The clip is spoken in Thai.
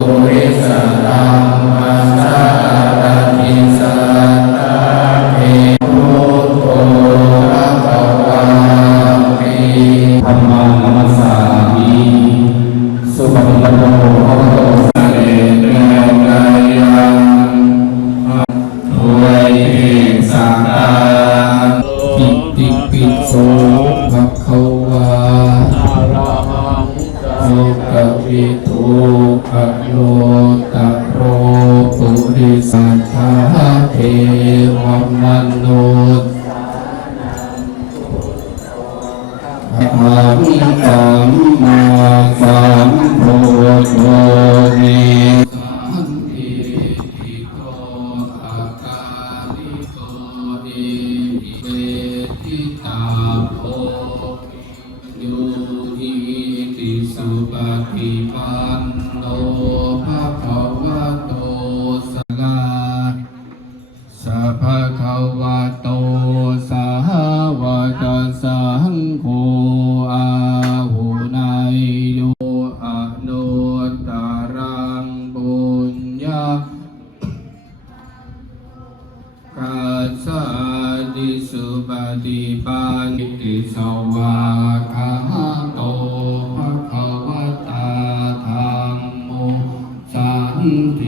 ปุริสตัมมัสสะระทิสัตตะเทพุทโธภะคะวะติธัมมังนัมสสามิสุปฏิปันโนภะคะวะโตสาวกสังฆยังถวยเทสังฆาปิติปิโสภะคะวะอะระหังสุขวิทูอะโลตะโรปุริสัทธาเทวมนุษย์อามิสัมมาสัมพุทโธนิสันติติโกอาการิโกเอหิเวทิตาโพยุหิติสุปฏิปันโนภะคะวะโตสาวกสัพพะคะวะโตสาวกสังโฆอาหุนายโยอนุตตรังบุญญากัสสะดิสุปฏิปันติสวากขาโตภะคะวะตาธัมโมสันติ